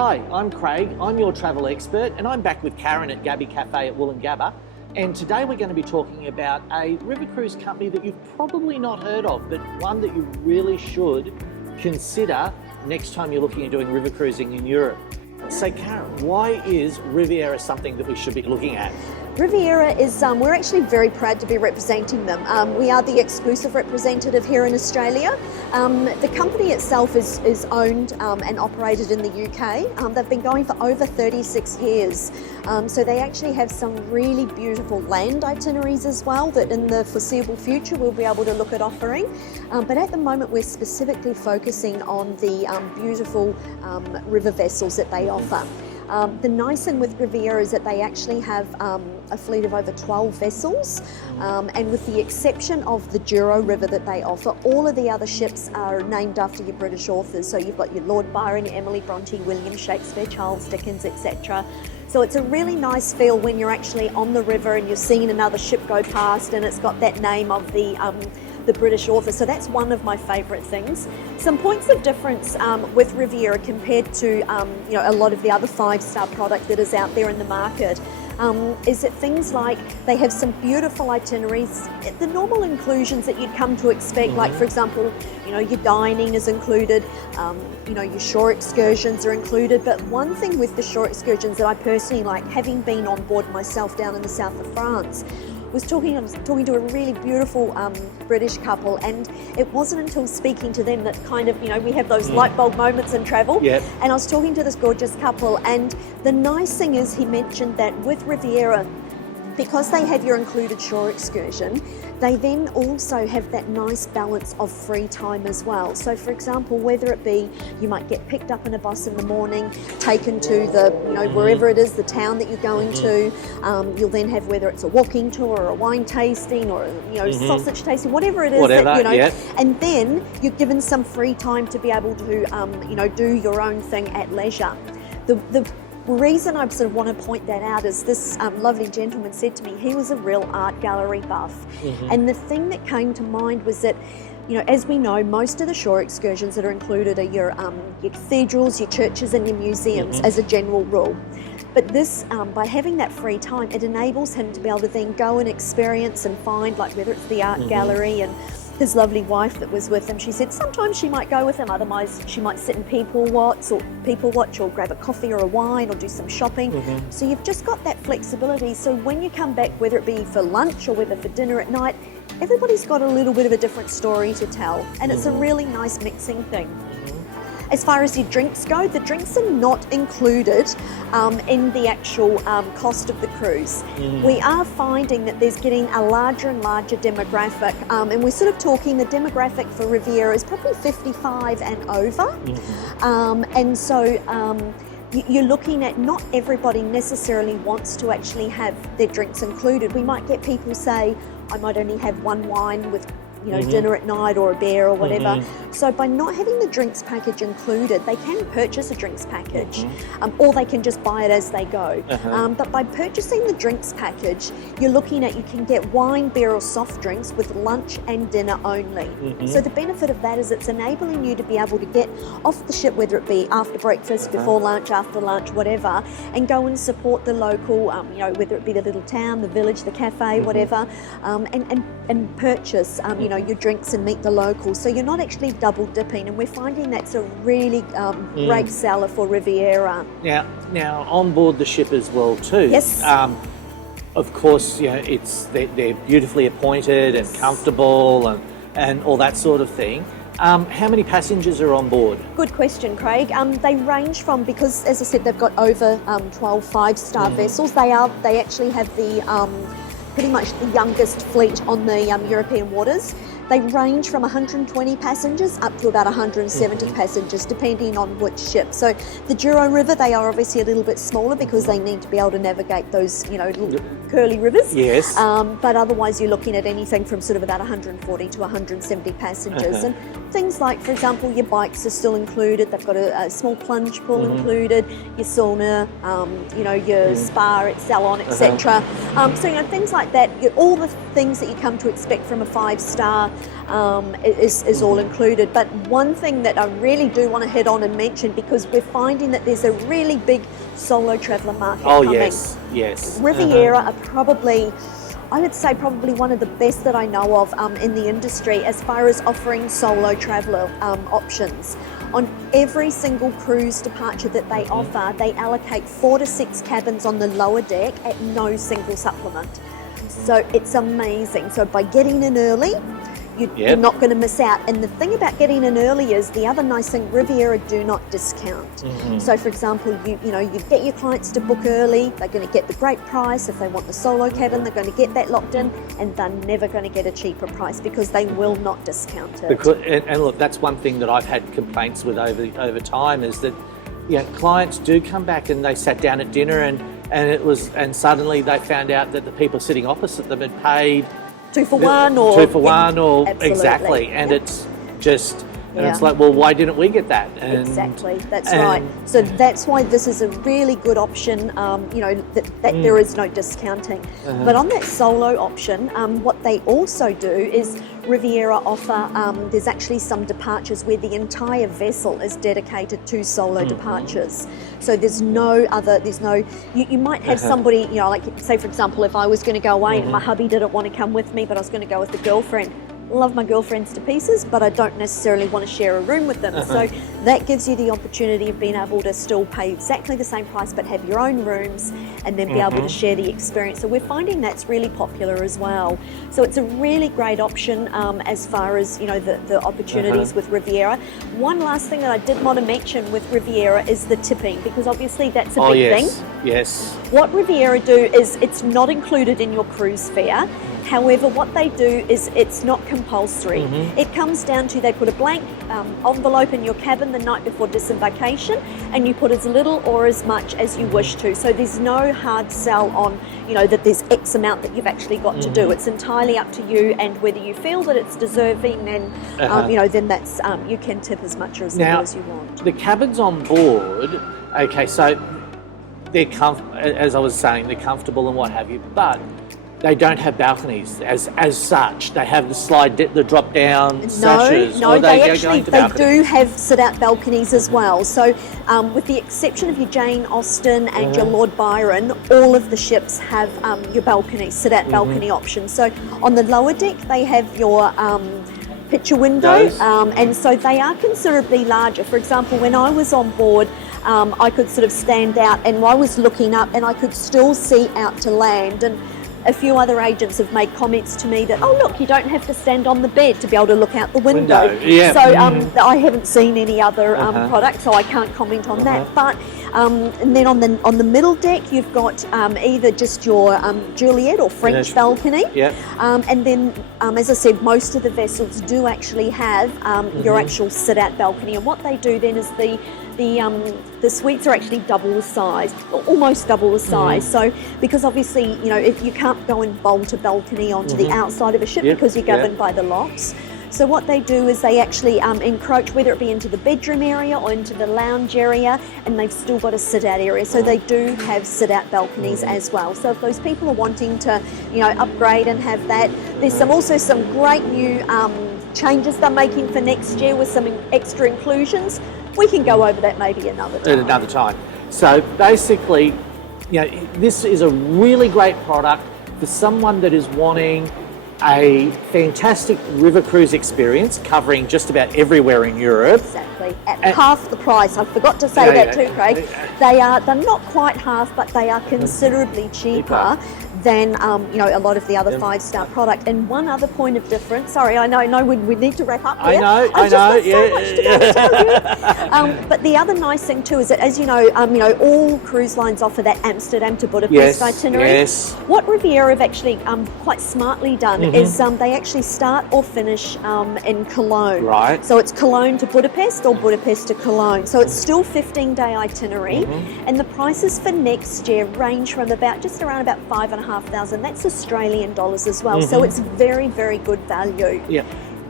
Hi, I'm Craig, I'm your travel expert, and I'm back with Karen at Gabby Cafe at Woolloongabba. And today we're going to be talking about a river cruise company that you've probably not heard of, but one that you really should consider next time you're looking at doing river cruising in Europe. So Karen, why is Riviera something that we should be looking at? Riviera is, we're actually very proud to be representing them. We are the exclusive representative here in Australia. The company itself is owned and operated in the UK. They've been going for over 36 years. So they actually have some really beautiful land itineraries as well that in the foreseeable future we'll be able to look at offering. But at the moment we're specifically focusing on the beautiful river vessels that they offer. The nice thing with Riviera is that they actually have a fleet of over 12 vessels, and with the exception of the Rivera River that they offer, all of the other ships are named after your British authors. So you've got your Lord Byron, your Emily Bronte, William Shakespeare, Charles Dickens, etc. So it's a really nice feel when you're actually on the river and you're seeing another ship go past and it's got that name of the British author. So that's one of my favourite things. Some points of difference with Riviera compared to a lot of the other 5-star product that is out there in the market is that things like they have some beautiful itineraries, the normal inclusions that you'd come to expect, like for example, your dining is included, your shore excursions are included. But one thing with the shore excursions that I personally like, having been on board myself down in the south of France, was talking to a really beautiful British couple, and it wasn't until speaking to them that kind of, we have those light bulb moments in travel. Yep. And I was talking to this gorgeous couple, and the nice thing is he mentioned that with Riviera, because they have your included shore excursion, they then also have that nice balance of free time as well. So for example, whether it be you might get picked up in a bus in the morning, taken to the, wherever it is, the town that you're going to, you'll then have whether it's a walking tour or a wine tasting or, sausage tasting, whatever it is, and then you're given some free time to be able to, do your own thing at leisure. The reason I sort of want to point that out is this lovely gentleman said to me he was a real art gallery buff. And the thing that came to mind was that, as we know, most of the shore excursions that are included are your cathedrals, your churches and your museums as a general rule. But this, by having that free time, it enables him to be able to then go and experience and find, like whether it's the art gallery, and his lovely wife that was with him, she said sometimes she might go with him, otherwise she might sit and people watch or grab a coffee or a wine or do some shopping. So you've just got that flexibility. So when you come back, whether it be for lunch or whether for dinner at night, everybody's got a little bit of a different story to tell, and it's a really nice mixing thing. As far as your drinks go, the drinks are not included in the actual cost of the cruise. We are finding that there's getting a larger and larger demographic, and we're sort of talking the demographic for Riviera is probably 55 and over. And so you're looking at not everybody necessarily wants to actually have their drinks included. We might get people say, I might only have one wine with dinner at night or a beer or whatever. So by not having the drinks package included, they can purchase a drinks package, or they can just buy it as they go. But by purchasing the drinks package, you're looking at, you can get wine, beer or soft drinks with lunch and dinner only. So the benefit of that is it's enabling you to be able to get off the ship, whether it be after breakfast, before lunch, after lunch, whatever, and go and support the local, whether it be the little town, the village, the cafe, whatever, and purchase, your drinks and meet the locals. So you're not actually double dipping, and we're finding that's a really great seller for Riviera. Now on board the ship as well too. Yes. Of course, they're beautifully appointed and comfortable and all that sort of thing. How many passengers are on board? Good question, Craig. They range from, because as I said, they've got over 12 5-star vessels. They actually have the pretty much the youngest fleet on the European waters. They range from 120 passengers up to about 170 passengers, depending on which ship. So the Rivera River, they are obviously a little bit smaller because they need to be able to navigate those, little curly rivers. Yes. But otherwise, you're looking at anything from sort of about 140 to 170 passengers. And things like, for example, your bikes are still included. They've got a small plunge pool included, your sauna, your spa, salon, etc. So things like that. All the things that you come to expect from a 5-star is all included. But one thing that I really do want to hit on and mention, because we're finding that there's a really big solo traveller market coming. Yes. Riviera are probably, I would say, probably one of the best that I know of in the industry as far as offering solo traveller options. On every single cruise departure that they offer, they allocate 4 to 6 cabins on the lower deck at no single supplement. So it's amazing. So by getting in early, you're not going to miss out. And the thing about getting in early is the other nice thing, Riviera do not discount. So for example, you get your clients to book early, they're going to get the great price. If they want the solo cabin, they're going to get that locked in, and they're never going to get a cheaper price because they will not discount it. And look, that's one thing that I've had complaints with over time is that clients do come back and they sat down at dinner and suddenly they found out that the people sitting opposite them had paid 2 for 1 or... 2 for 1 or... Absolutely. Exactly. And it's just... And it's like, well, why didn't we get that? Exactly, that's right. So that's why this is a really good option, that there is no discounting. But on that solo option, what they also do is Riviera offer, there's actually some departures where the entire vessel is dedicated to solo departures. So there's no, you might have somebody, like say for example, if I was going to go away and my hubby didn't want to come with me, but I was going to go with a girlfriend. Love my girlfriends to pieces, but I don't necessarily want to share a room with them. So that gives you the opportunity of being able to still pay exactly the same price, but have your own rooms and then be able to share the experience. So we're finding that's really popular as well. So it's a really great option as far as the opportunities with Riviera. One last thing that I did want to mention with Riviera is the tipping, because obviously that's a big thing. Yes. What Riviera do is it's not included in your cruise fare. However, what they do is it's not compulsory. It comes down to they put a blank envelope in your cabin the night before disembarkation, and you put as little or as much as you wish to. So there's no hard sell on, that there's X amount that you've actually got to do. It's entirely up to you, and whether you feel that it's deserving, then then that's you can tip as much or as little as you want. The cabins on board, okay, so they're as I was saying, they're comfortable and what have you, but they don't have balconies as such. They have the drop down sashes. No, they do have sit-out balconies as well. So with the exception of your Jane Austen and your Lord Byron, all of the ships have your balcony, sit-out balcony options. So on the lower deck, they have your picture window, and so they are considerably larger. For example, when I was on board, I could sort of stand out and I was looking up and I could still see out to land. And a few other agents have made comments to me that, oh look, you don't have to stand on the bed to be able to look out the window. So I haven't seen any other product, so I can't comment on that. But and then on the middle deck, you've got either just your Juliet or French balcony. And then, as I said, most of the vessels do actually have your actual sit-out balcony. And what they do then is the suites are actually double the size, or almost double the size. So because obviously, if you can't go and bolt a balcony onto the outside of a ship because you're governed by the locks. So what they do is they actually encroach, whether it be into the bedroom area or into the lounge area, and they've still got a sit-out area. So they do have sit-out balconies as well. So if those people are wanting to, upgrade and have that, there's also some great new changes they're making for next year with some extra inclusions. We can go over that maybe another time. At another time. So basically, this is a really great product for someone that is wanting a fantastic river cruise experience covering just about everywhere in Europe. Exactly, at half the price. I forgot to say that too, Craig. They're not quite half, but they are considerably cheaper than a lot of the other 5-star product. And one other point of difference, sorry, I know we need to wrap up here. I know, much to go and tell you. But the other nice thing too is that, as you know, all cruise lines offer that Amsterdam to Budapest itinerary. Yes. What Riviera have actually quite smartly done is they actually start or finish in Cologne. Right. So it's Cologne to Budapest or Budapest to Cologne. So it's still 15-day itinerary, and the prices for next year range from just around about 5,500. That's Australian dollars as well. So it's very, very good value.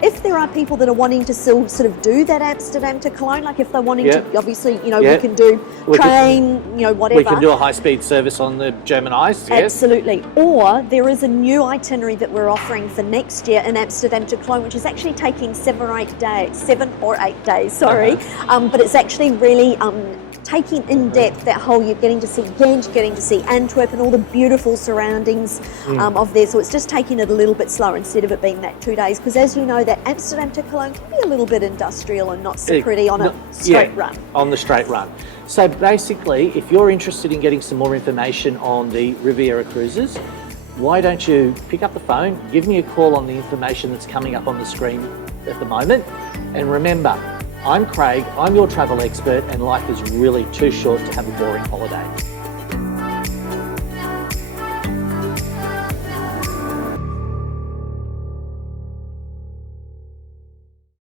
if there are people that are wanting to still sort of do that Amsterdam to Cologne, like if they're wanting Yeah. to, obviously, you know, Yeah. we can do train, you know, whatever. We can do a high-speed service on the German ice, yes. Absolutely. Or there is a new itinerary that we're offering for next year in Amsterdam to Cologne, which is actually taking 7 or 8 days, sorry. But it's actually really taking in depth that whole, you're getting to see Ghent, getting to see Antwerp and all the beautiful surroundings of there. So it's just taking it a little bit slower instead of it being that 2 days. Because as you know, that Amsterdam to Cologne can be a little bit industrial and not so pretty on a straight run. On the straight run. So basically, if you're interested in getting some more information on the Riviera Cruises, why don't you pick up the phone, give me a call on the information that's coming up on the screen at the moment. And remember, I'm Craig, I'm your travel expert, and life is really too short to have a boring holiday.